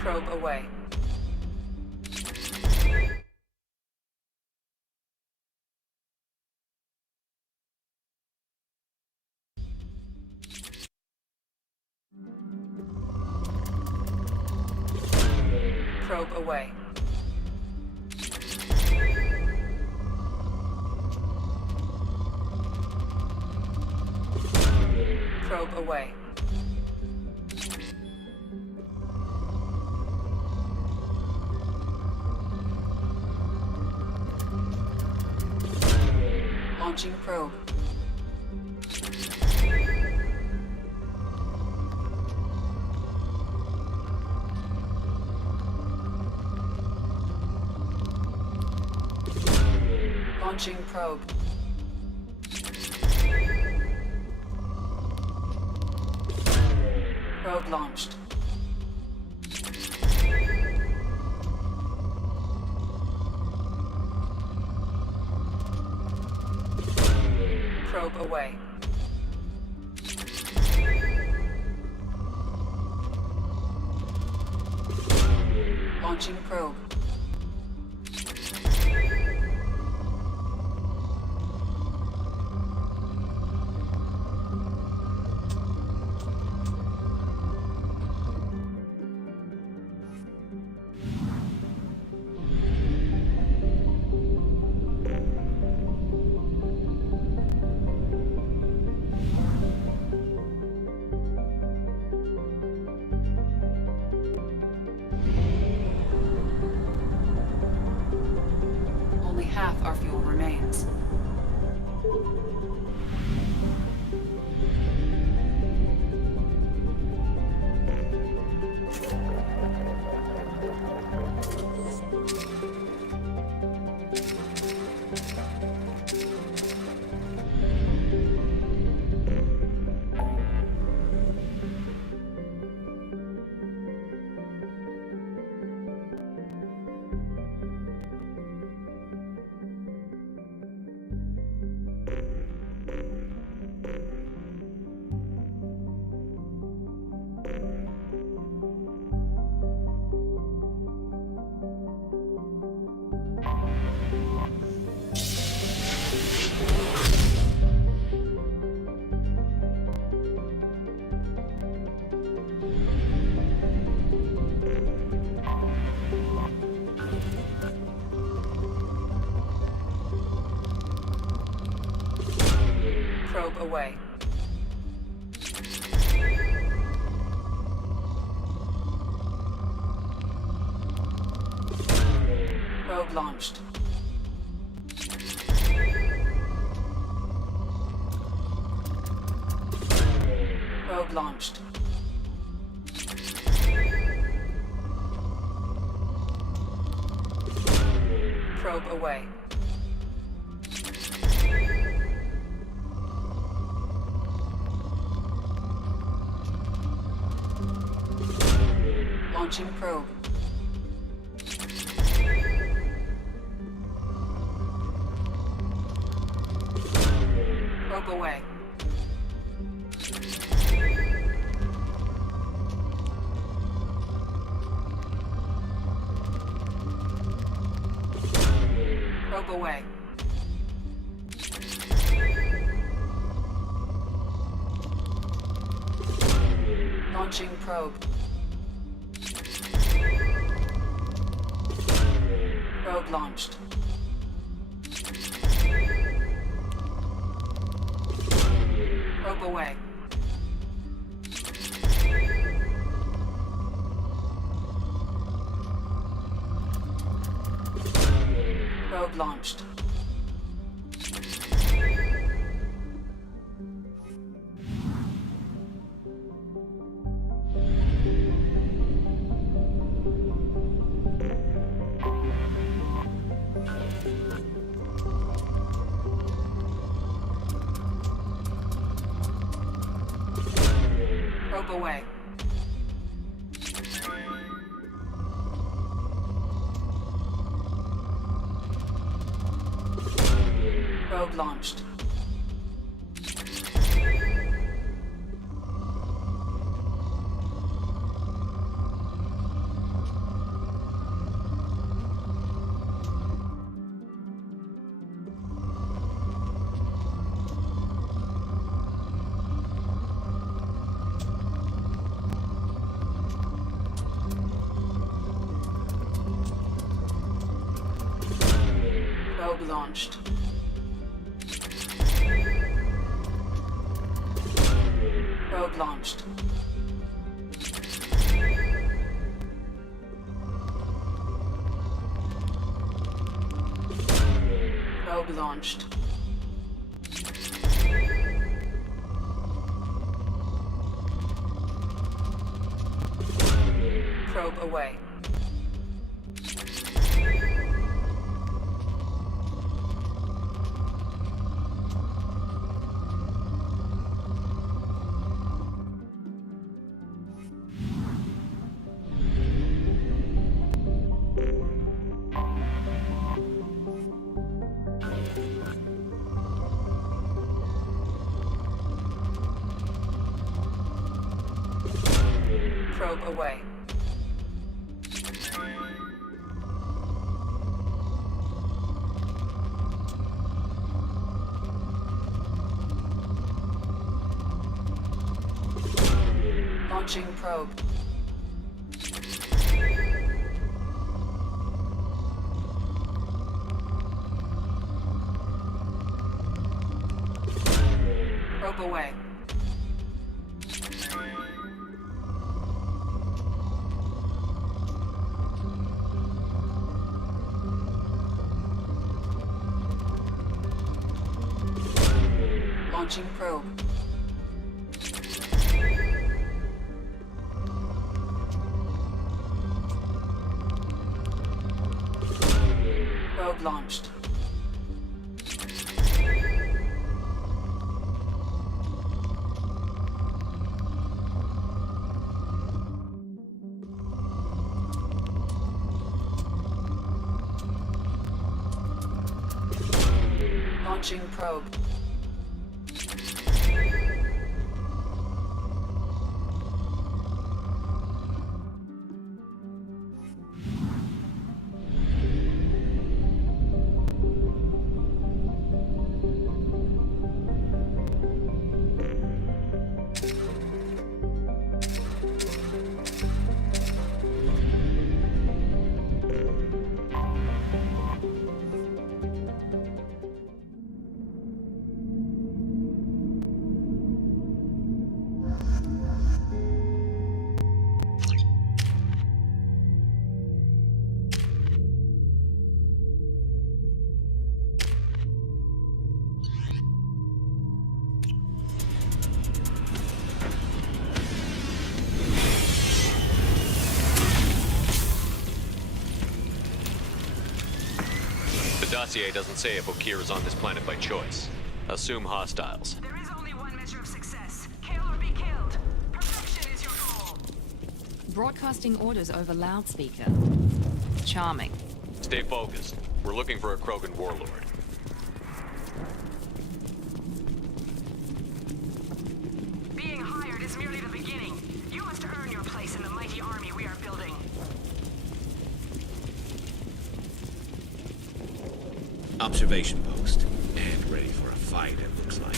Probe away. Probe away. Probe away. Launching probe. Launching probe. Probe launched. Probe away. Launching probe. Only half our fuel remains. Probe away. Probe launched. Probe launched. Probe away. Launching probe. Probe away. Probe away. Launching probe. Probe launched. Probe away. Probe launched. Probe away. Probe launched. Probe launched. Probe launched. Probe launched. Probe away. Probe away. Launching probe. Probe away. Launching probe. Probe launched. Launching probe. The dossier doesn't say if Okir is on this planet by choice. Assume hostiles. There is only one measure of success. Kill or be killed. Perfection is your goal. Broadcasting orders over loudspeaker. Charming. Stay focused. We're looking for a Krogan warlord. Being hired is merely the beginning. You must earn your place in the mighty army we are building. Observation post. And ready for a fight, it looks like.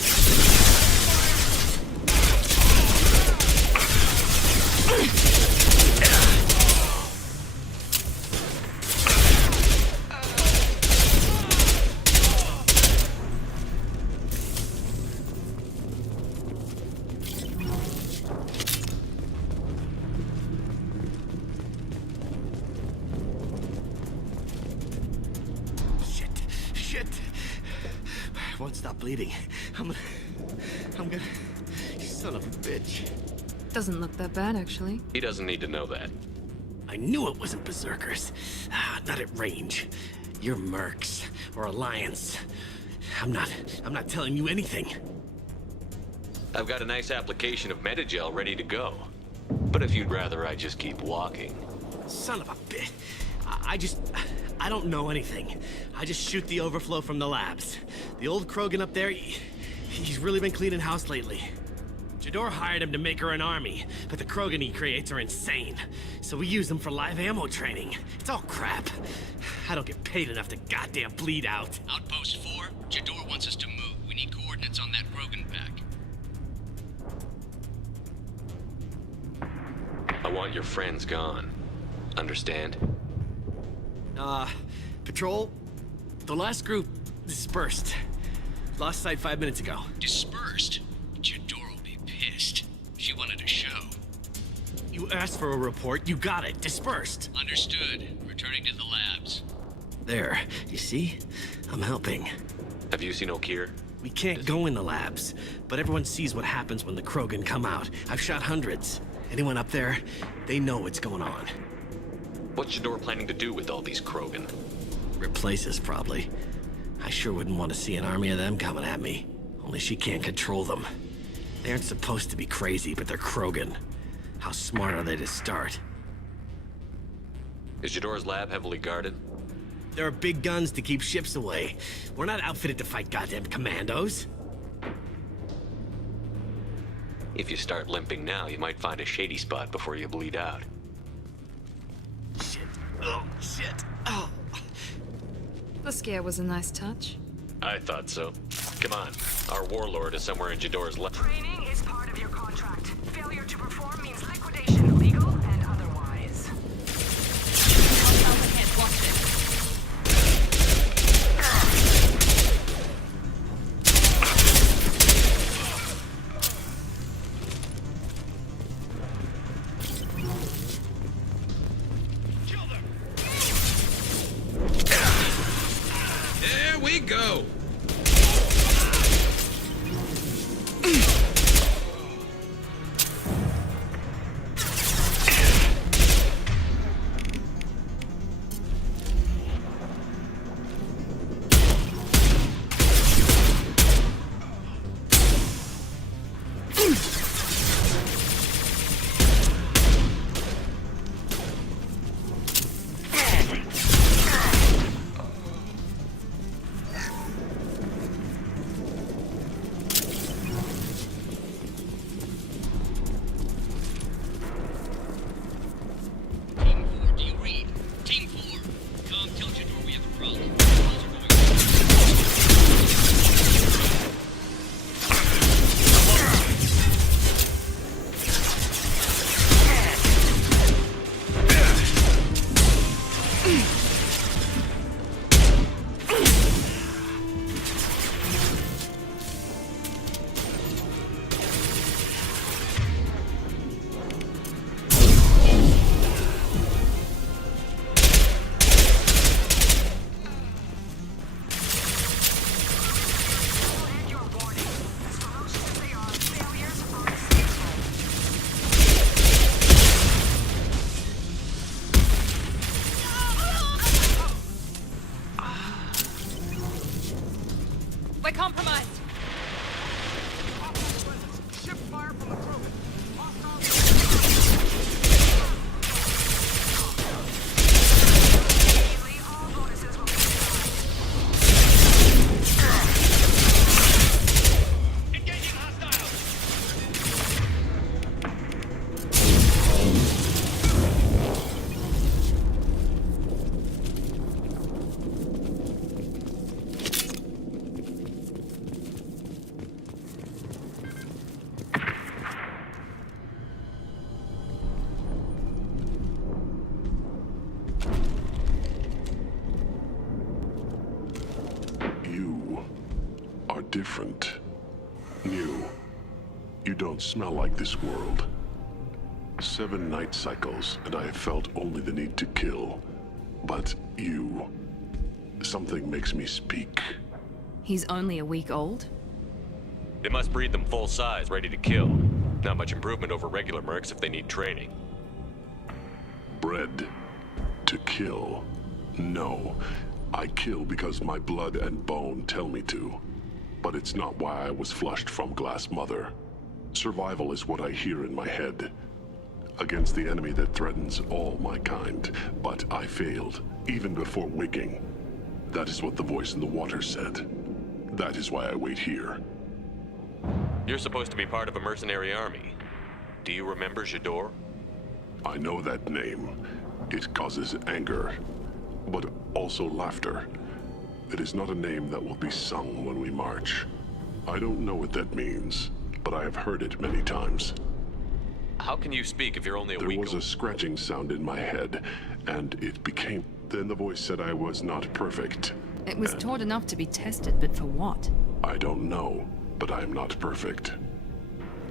Shit. I won't stop bleeding. I'm gonna... You son of a bitch. Doesn't look that bad, actually. He doesn't need to know that. I knew it wasn't berserkers. Not at range. You're mercs or Alliance. I'm not telling you anything. I've got a nice application of Metagel ready to go. But if you'd rather I just keep walking. Son of a bitch. I don't know anything. I just shoot the overflow from the labs. The old Krogan up there, he's really been cleaning house lately. Jador hired him to make her an army, but the Krogan he creates are insane. So we use them for live ammo training. It's all crap. I don't get paid enough to goddamn bleed out. Outpost 4, Jador wants us to move. We need coordinates on that Krogan pack. I want your friends gone. Understand? Patrol? The last group dispersed. Lost sight 5 minutes ago. Dispersed? Jador will be pissed. She wanted a show. You asked for a report, you got it. Dispersed. Understood. Returning to the labs. There, you see? I'm helping. Have you seen O'Keir? We can't go in the labs, but everyone sees what happens when the Krogan come out. I've shot hundreds. Anyone up there, they know what's going on. What's Jador planning to do with all these Krogan? Replace us, probably. I sure wouldn't want to see an army of them coming at me. Only she can't control them. They aren't supposed to be crazy, but they're Krogan. How smart are they to start? Is Jador's lab heavily guarded? There are big guns to keep ships away. We're not outfitted to fight goddamn commandos. If you start limping now, you might find a shady spot before you bleed out. Shit. Oh, shit. Oh. The scare was a nice touch. I thought so. Come on. Our warlord is somewhere in Jador's lab. Training is part of your contract. Failure to perform means liquidation, legal and otherwise. Watch it. There we go! Team 4, do you read? Team 4. Tom, tell Jador we have a problem. Calls are going. And your warning. As ferocious as they are, failures are essential. We're compromised. Ship fire from the Krogan. Immediately, all bonuses will be denied. Engaging hostiles. You are different. New. You don't smell like this world. 7 night cycles, and I have felt only the need to kill. But you... something makes me speak. He's only a week old? They must breed them full size, ready to kill. Not much improvement over regular mercs if they need training. Bred to kill. No. I kill because my blood and bone tell me to. But it's not why I was flushed from Glass Mother. Survival is what I hear in my head. Against the enemy that threatens all my kind. But I failed, even before waking. That is what the voice in the water said. That is why I wait here. You're supposed to be part of a mercenary army. Do you remember Jador? I know that name. It causes anger, but also laughter. It is not a name that will be sung when we march. I don't know what that means, but I have heard it many times. How can you speak if you're only a There week was a old? scratching sound in my head, and it became... Then the voice said I was not perfect. It was taught enough to be tested, but for what? I don't know, but I am not perfect.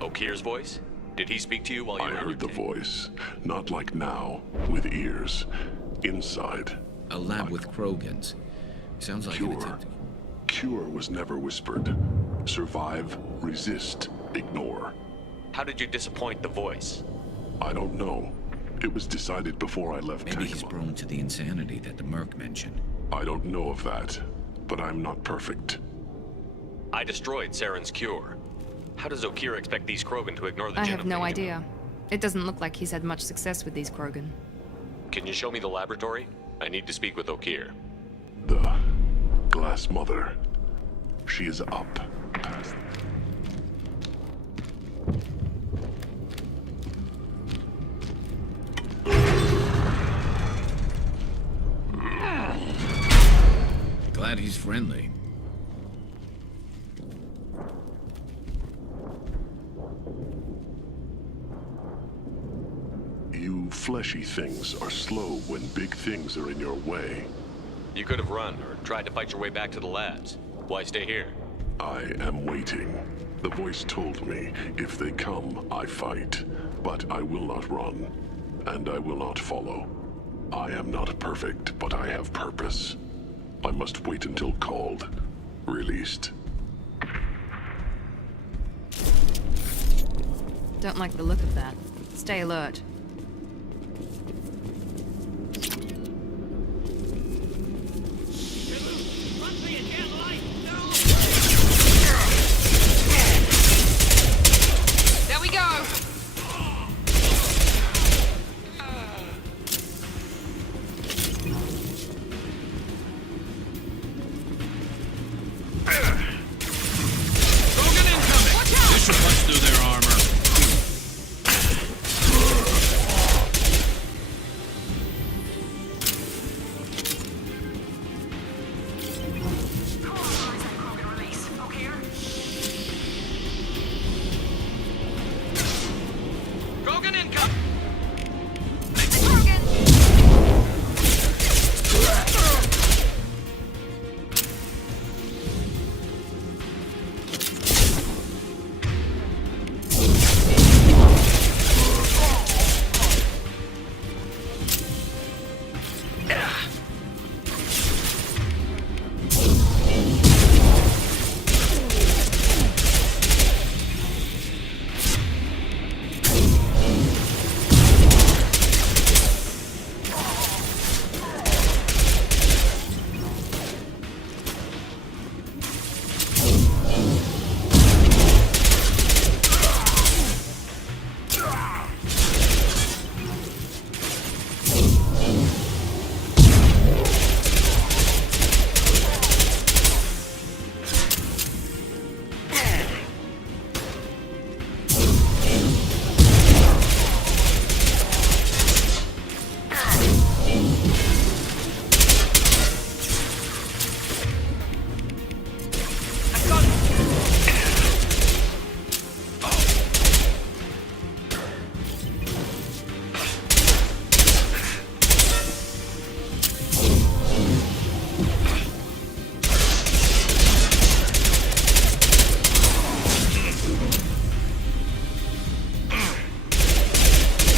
Okir's voice? Did he speak to you while you I were on heard the your tape? voice, not like now, with ears. Inside. A lab with Krogans. Sounds like an Cure. attempt. Cure was never whispered. Survive, resist, ignore. How did you disappoint the voice? I don't know. It was decided before I left Maybe he's Tacoma. prone to the insanity that the Merc mentioned. I don't know of that, but I'm not perfect. I destroyed Saren's cure. How does Okir expect these Krogan to ignore the I Gen have no of idea. It doesn't look like he's had much success with these Krogan. Can you show me the laboratory? I need to speak with Okir. The Glass Mother. She is up past. Glad he's friendly. You fleshy things are slow when big things are in your way. You could have run or tried to fight your way back to the labs. Why stay here? I am waiting. The voice told me, if they come, I fight. But I will not run, and I will not follow. I am not perfect, but I have purpose. I must wait until called, released. Don't like the look of that. Stay alert. There we go! Krogan incoming! This should punch through their armor. Who authorized that Krogan release? Okir? Krogan incoming!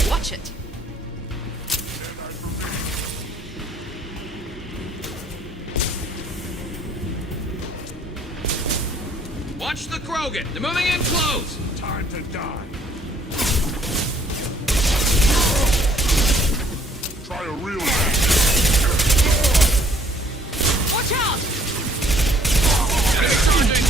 Watch it! Watch the Krogan! They're moving in close! Time to die. Try a real Watch out! Enemy charging!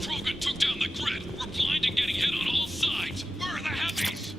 Krogan took down the grid. We're blind and getting hit on all sides. Where are the heavies?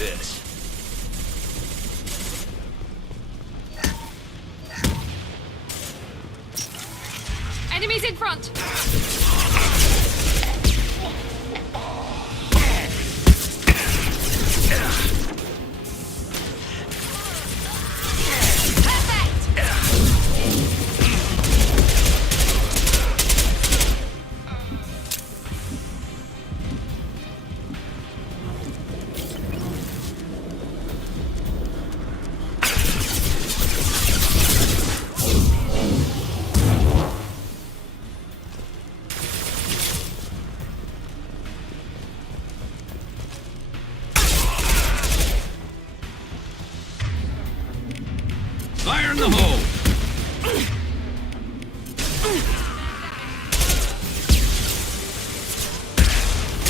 this. Enemies in front! Fire in the hole!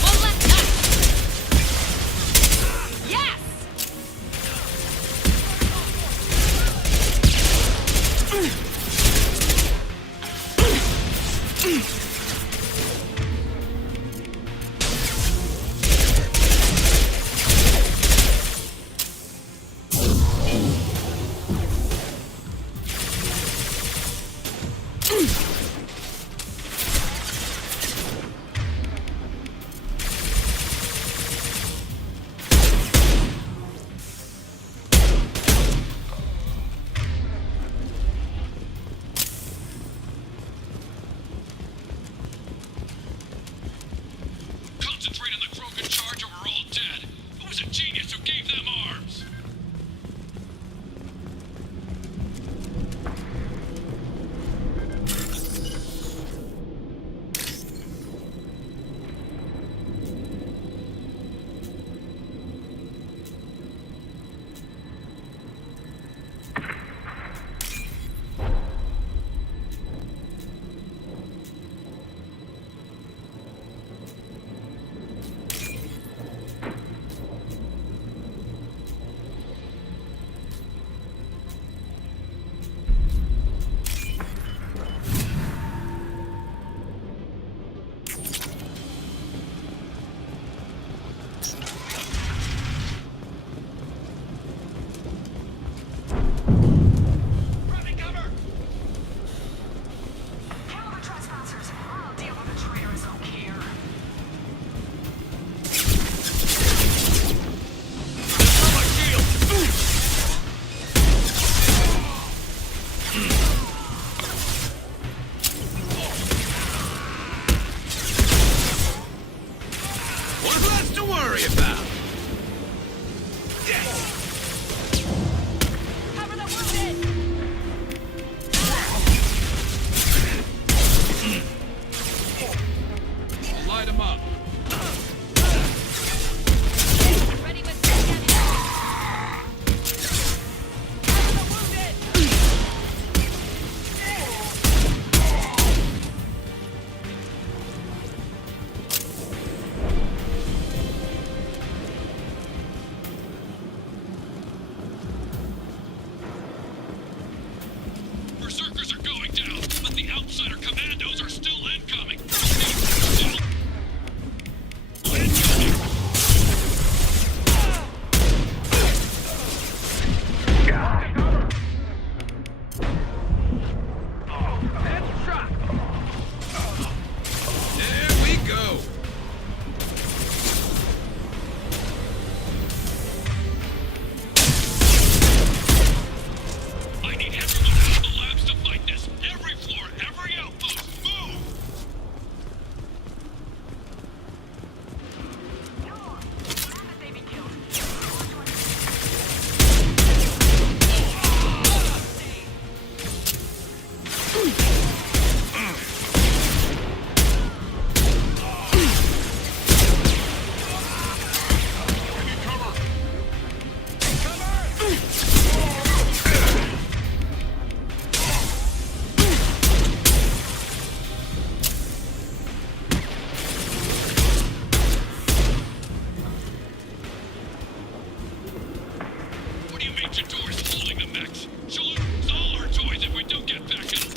One left touch! Yes! Concentrate on the Krogan charge or we're all dead. Who was a genius who gave them arms? Kill the trespassers. I'll deal with the traitors who care. What's left to worry about? Cover the wounded! I'll light him up. Ready with the enemy! Cover the wounded! Berserkers are going down, but the outsider commandos are still incoming. There we go. I need everyone out of the labs to fight this. Every floor, every outpost, move! Command that they be killed. What do you mean Jador's holding the mechs? She'll lose all our toys if we don't get back up.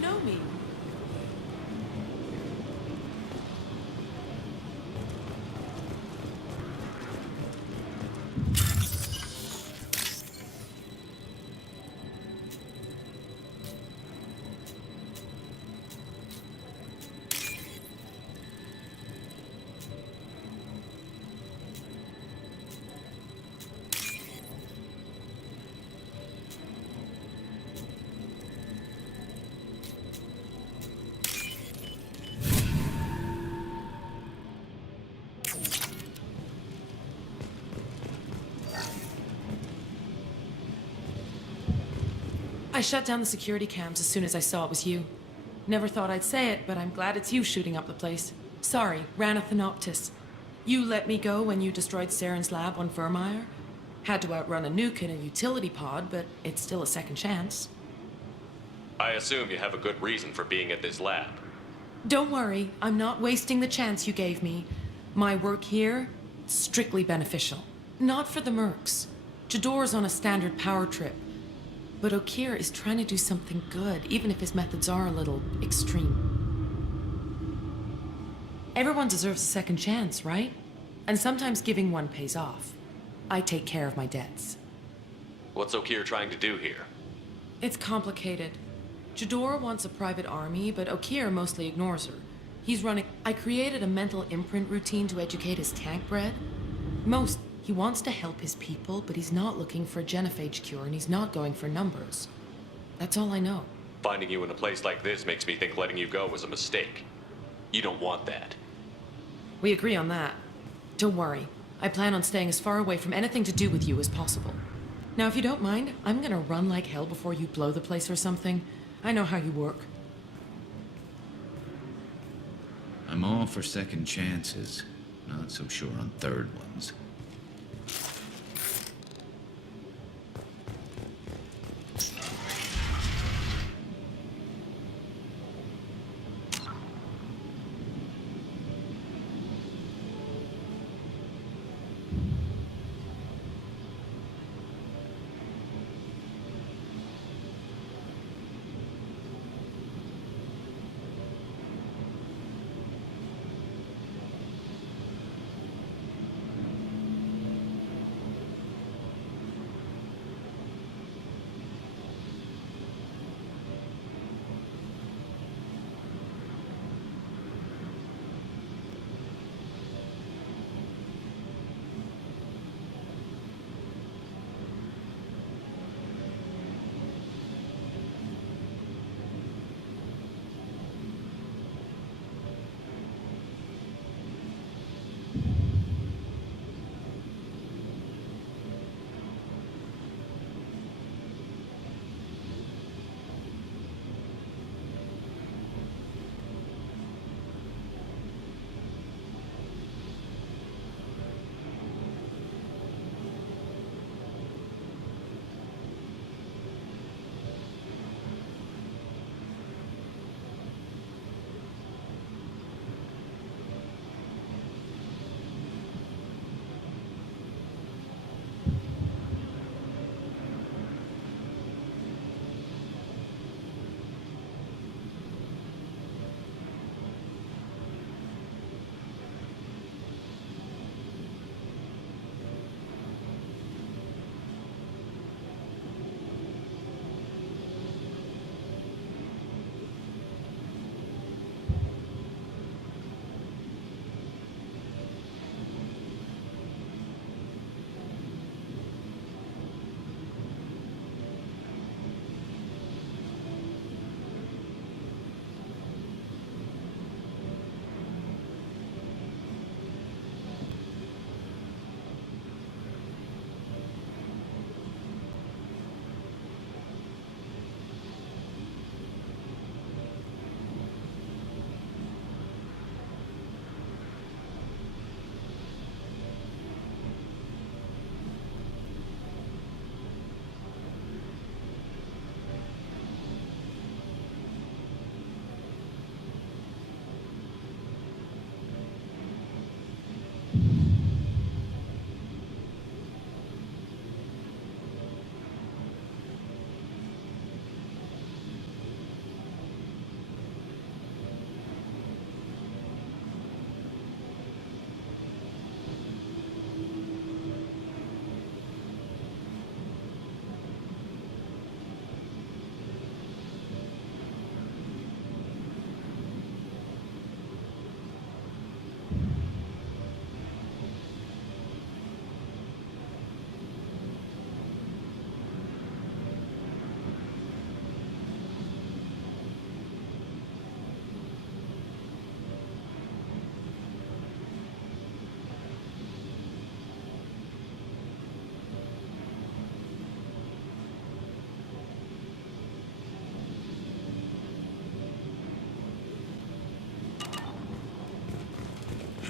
know me. I shut down the security cams as soon as I saw it was you. Never thought I'd say it, but I'm glad it's you shooting up the place. Sorry, ran a Thanoptis. You let me go when you destroyed Saren's lab on Vermeer. Had to outrun a nuke in a utility pod, but it's still a second chance. I assume you have a good reason for being at this lab. Don't worry, I'm not wasting the chance you gave me. My work here, strictly beneficial. Not for the mercs. Jador's on a standard power trip. But Okeer is trying to do something good, even if his methods are a little extreme. Everyone deserves a second chance, right? And sometimes giving one pays off. I take care of my debts. What's Okeer trying to do here? It's complicated. Jador wants a private army, but Okeer mostly ignores her. He's running... I created a mental imprint routine to educate his tank bred. He wants to help his people, but he's not looking for a genophage cure, and he's not going for numbers. That's all I know. Finding you in a place like this makes me think letting you go was a mistake. You don't want that. We agree on that. Don't worry. I plan on staying as far away from anything to do with you as possible. Now, if you don't mind, I'm gonna run like hell before you blow the place or something. I know how you work. I'm all for second chances. Not so sure on third ones.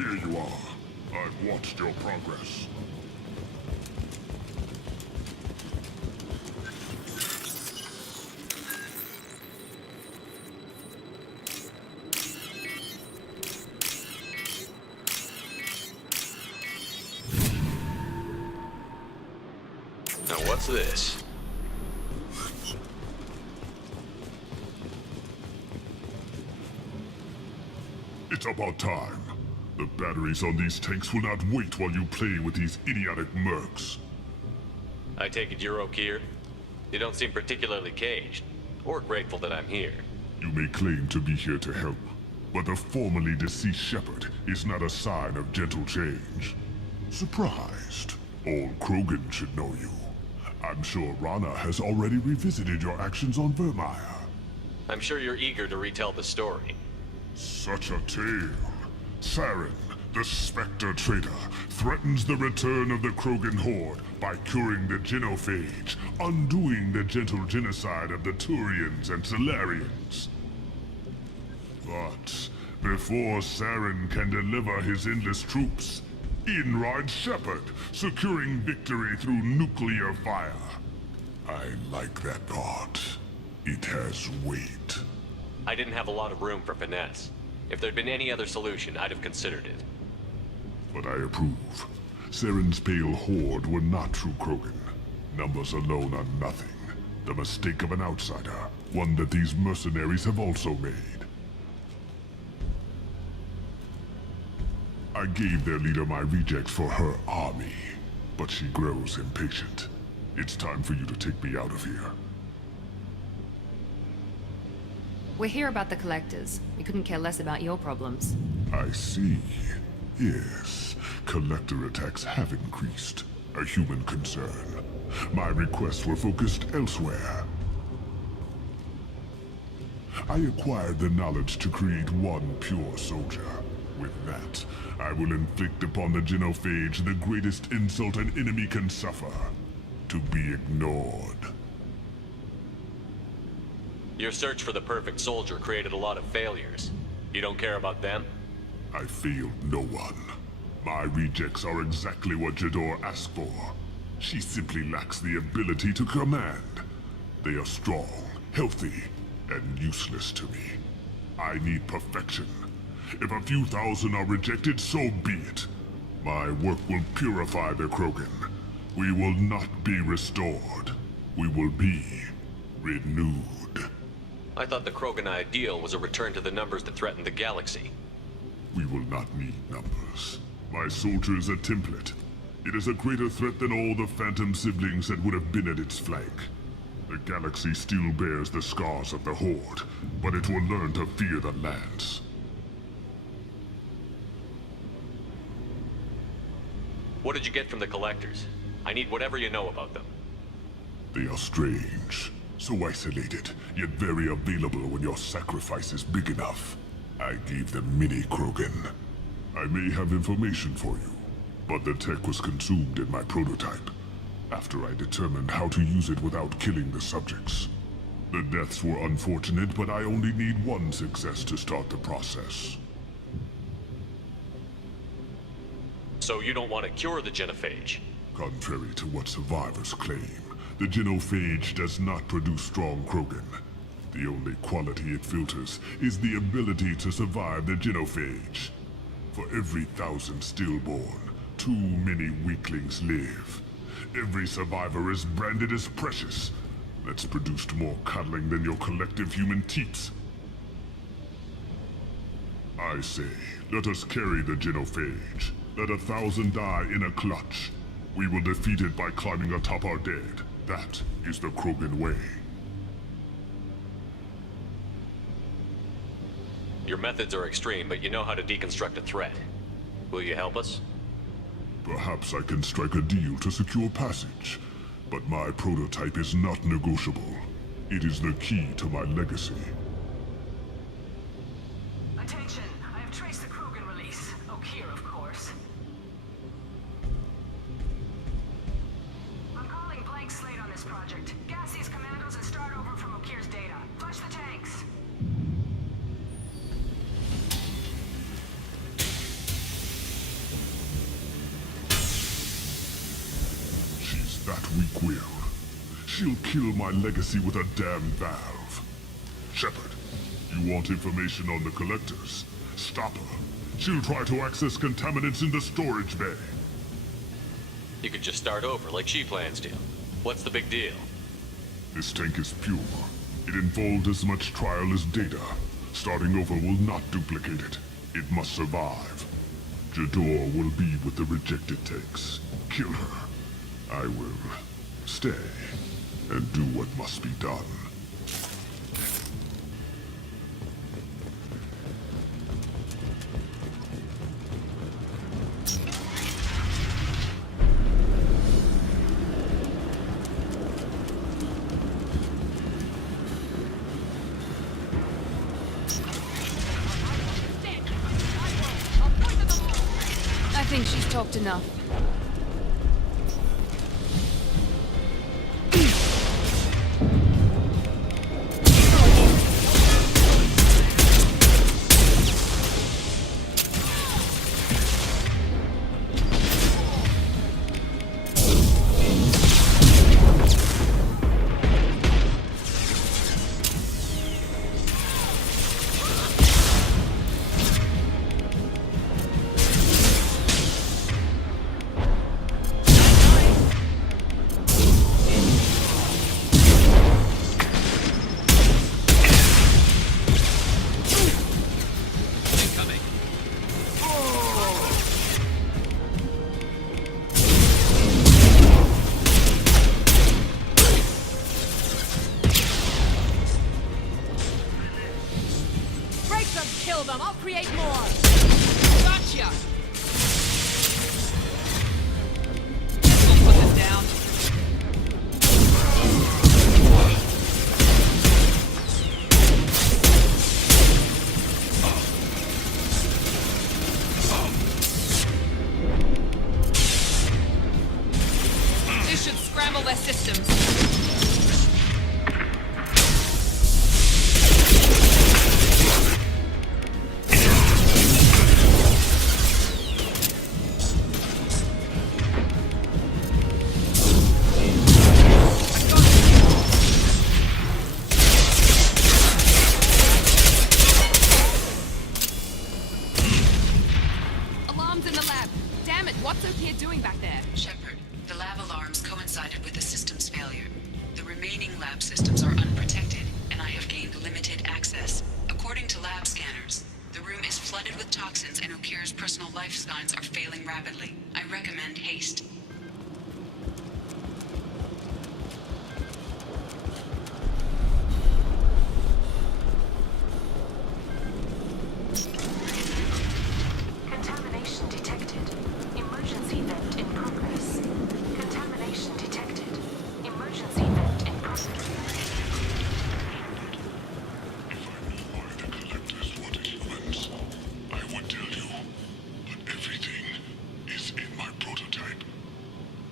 Here you are. I've watched your progress. Now what's this? It's about time. The batteries on these tanks will not wait while you play with these idiotic mercs. I take it you're Okeer? You don't seem particularly caged, or grateful that I'm here. You may claim to be here to help, but the formerly deceased shepherd is not a sign of gentle change. Surprised? Old Krogan should know you. I'm sure Rana has already revisited your actions on Vermeer. I'm sure you're eager to retell the story. Such a tale. Saren, the Spectre traitor, threatens the return of the Krogan horde by curing the genophage, undoing the gentle genocide of the Turians and Solarians. But before Saren can deliver his endless troops, in rides Shepard, securing victory through nuclear fire. I like that part. It has weight. I didn't have a lot of room for finesse. If there'd been any other solution, I'd have considered it. But I approve. Saren's pale horde were not true Krogan. Numbers alone are nothing. The mistake of an outsider, one that these mercenaries have also made. I gave their leader my rejects for her army, but she grows impatient. It's time for you to take me out of here. We're here about the collectors. We couldn't care less about your problems. I see. Yes, collector attacks have increased. A human concern. My requests were focused elsewhere. I acquired the knowledge to create one pure soldier. With that, I will inflict upon the genophage the greatest insult an enemy can suffer. To be ignored. Your search for the perfect soldier created a lot of failures. You don't care about them? I failed no one. My rejects are exactly what Jador asked for. She simply lacks the ability to command. They are strong, healthy, and useless to me. I need perfection. If a few thousand are rejected, so be it. My work will purify the Krogan. We will not be restored. We will be renewed. I thought the Krogan ideal was a return to the numbers that threatened the galaxy. We will not need numbers. My soldier is a template. It is a greater threat than all the phantom siblings that would have been at its flank. The galaxy still bears the scars of the Horde, but it will learn to fear the Lance. What did you get from the collectors? I need whatever you know about them. They are strange. So isolated, yet very available when your sacrifice is big enough. I gave them mini Krogan. I may have information for you, but the tech was consumed in my prototype, after I determined how to use it without killing the subjects. The deaths were unfortunate, but I only need one success to start the process. So you don't want to cure the genophage? Contrary to what survivors claim, the genophage does not produce strong Krogan. The only quality it filters is the ability to survive the genophage. For every 1,000 stillborn, too many weaklings live. Every survivor is branded as precious. That's produced more cuddling than your collective human teats. I say, let us carry the genophage. Let 1,000 die in a clutch. We will defeat it by climbing atop our dead. That is the Krogan way. Your methods are extreme, but you know how to deconstruct a threat. Will you help us? Perhaps I can strike a deal to secure passage. But my prototype is not negotiable. It is the key to my legacy. Attention, I have traced the Krogan release. Okeer, of course. I'm calling blank slate on this project. Gas these commandos and start over from Okeer's data. Flush the tanks. weak-willed. She'll kill my legacy with a damn valve. Shepard, you want information on the collectors? Stop her. She'll try to access contaminants in the storage bay. You could just start over like she plans to. What's the big deal? This tank is pure. It involved as much trial as data. Starting over will not duplicate it. It must survive. Jador will be with the rejected tanks. Kill her. I will stay and do what must be done. I think she's talked enough. Kill them, I'll create more! Gotcha! We'll put them down. This should scramble their systems. What's Okeer doing back there? Shepard, the lab alarms coincided with the system's failure. The remaining lab systems are unprotected, and I have gained limited access. According to lab scanners, the room is flooded with toxins and Okeer's personal life signs are failing rapidly. I recommend haste. Contamination detected. Emergency vent in progress. Contamination detected. Emergency vent in progress. If I knew why the collectors wanted humans, I would tell you. But everything is in my prototype.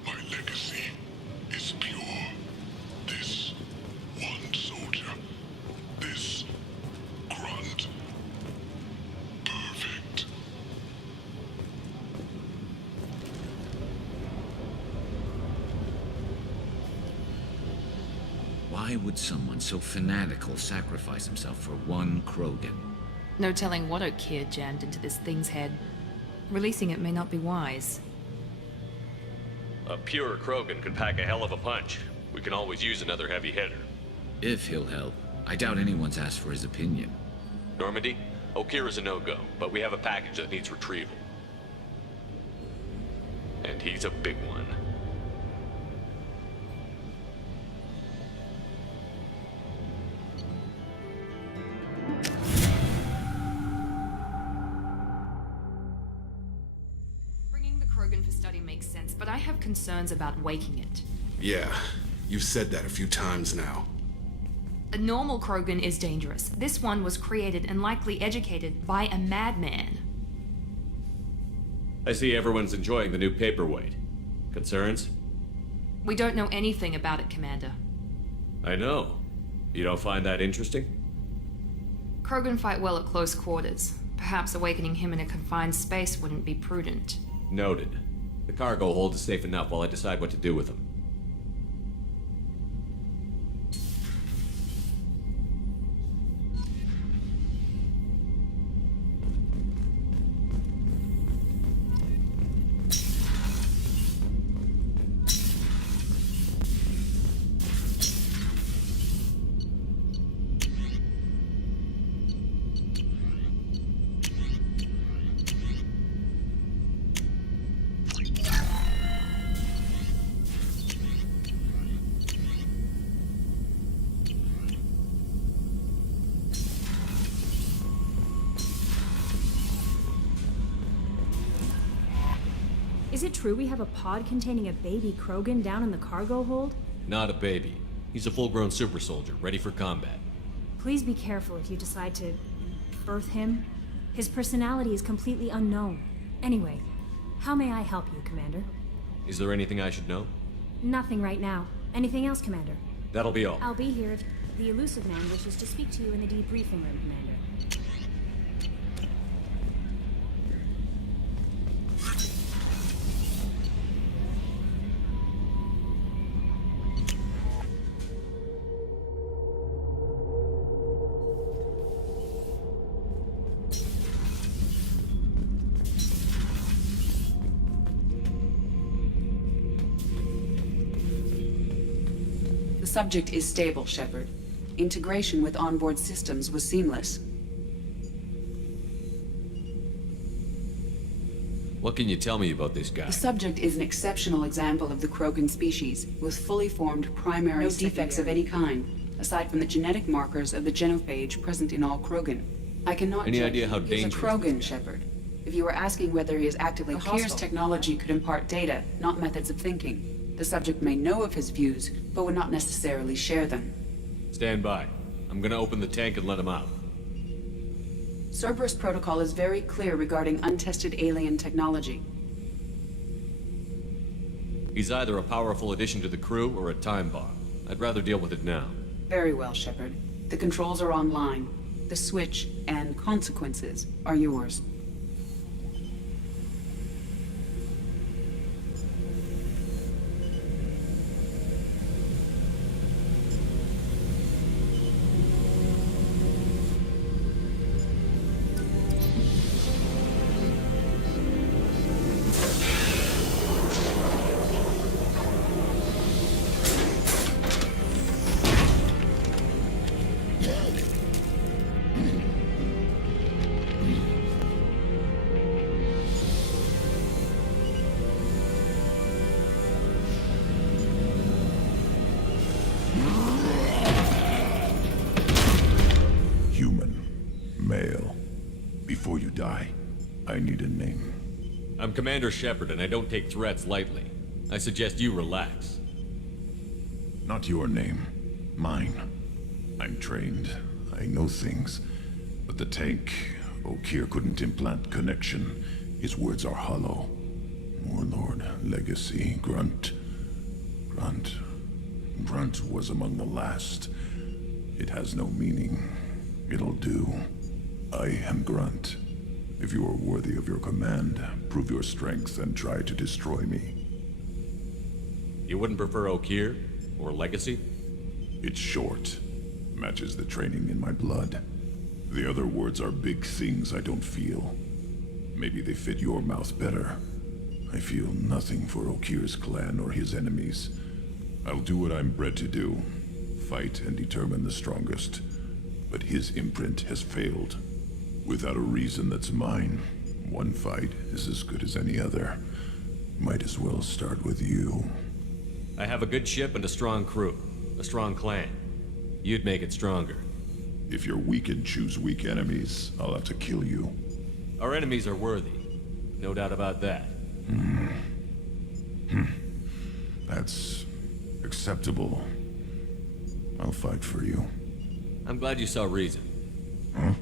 My legacy is pure. This one soldier. This grunt. Perfect. Why would someone so fanatical sacrifice himself for one Krogan? No telling what Okeer jammed into this thing's head. Releasing it may not be wise. A pure Krogan could pack a hell of a punch. We can always use another heavy hitter. If he'll help. I doubt anyone's asked for his opinion. Normandy, Okeer is a no-go, but we have a package that needs retrieval. And he's a big one. Bringing the Krogan for study makes sense, but I have concerns about waking it. Yeah, you've said that a few times now. A normal Krogan is dangerous. This one was created and likely educated by a madman. I see everyone's enjoying the new paperweight. Concerns? We don't know anything about it, Commander. I know. You don't find that interesting? Krogan fight well at close quarters. Perhaps awakening him in a confined space wouldn't be prudent. Noted. The cargo hold is safe enough while I decide what to do with them. Is it true we have a pod containing a baby Krogan down in the cargo hold? Not a baby. He's a full-grown super soldier, ready for combat. Please be careful if you decide to birth him. His personality is completely unknown. Anyway, how may I help you, Commander? Is there anything I should know? Nothing right now. Anything else, Commander? That'll be all. I'll be here if the elusive man wishes to speak to you in the debriefing room, Commander. The subject is stable, Shepard. Integration with onboard systems was seamless. What can you tell me about this The guy? subject is an exceptional example of the Krogan species, with fully formed primary no defects of any kind, aside from the genetic markers of the genophage present in all Krogan. I cannot Any judge. idea how He's dangerous a Krogan, Shepard. If you were asking whether he is actively hostile, technology could impart data, not methods of thinking. The subject may know of his views, but would not necessarily share them. Stand by. I'm gonna open the tank and let him out. Cerberus protocol is very clear regarding untested alien technology. He's either a powerful addition to the crew or a time bomb. I'd rather deal with it now. Very well, Shepard. The controls are online. The switch and consequences are yours. Before you die, I need a name. I'm Commander Shepard, and I don't take threats lightly. I suggest you relax. Not your name. Mine. I'm trained. I know things. But the tank, Okeer couldn't implant connection. His words are hollow. Warlord, Legacy, Grunt. Grunt was among the last. It has no meaning. It'll do. I am Grunt. If you are worthy of your command, prove your strength and try to destroy me. You wouldn't prefer Okeer? Or Legacy? It's short. Matches the training in my blood. The other words are big things I don't feel. Maybe they fit your mouth better. I feel nothing for Okeer's clan or his enemies. I'll do what I'm bred to do. Fight and determine the strongest. But his imprint has failed. Without a reason that's mine, one fight is as good as any other. Might as well start with you. I have a good ship and a strong crew. A strong clan. You'd make it stronger. If you're weak and choose weak enemies, I'll have to kill you. Our enemies are worthy. No doubt about that. That's acceptable. I'll fight for you. I'm glad you saw reason. Huh?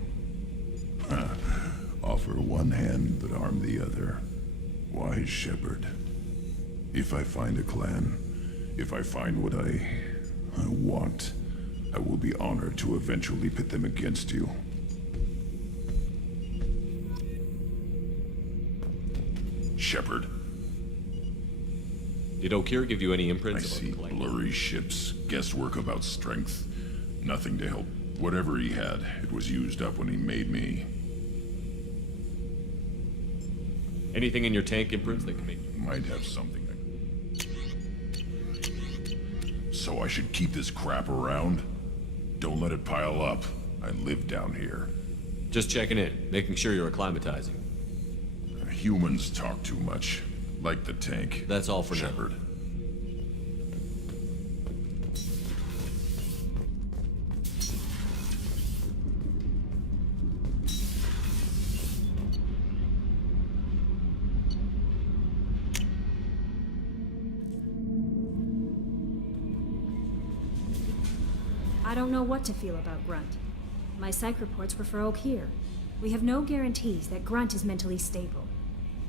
Offer one hand but arm the other. Wise Shepard. If I find a clan, if I find what I want, I will be honored to eventually pit them against you. Shepard. Did Okeer give you any I imprints see about the claim? blurry ships, guesswork about strength. Nothing to help. Whatever he had, it was used up when he made me. Anything in your tank imprints that can make you... Might have something. So I should keep this crap around? Don't let it pile up. I live down here. Just checking in, making sure you're acclimatizing. Humans talk too much. Like the tank. That's all for Shepard. now. I don't know what to feel about Grunt. My psych reports were for Okier. We have no guarantees that Grunt is mentally stable.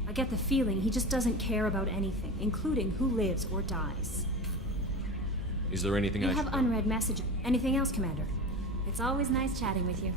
I get the feeling he just doesn't care about anything, including who lives or dies. Is there anything You I have should know? unread messages. Anything else, Commander? It's always nice chatting with you.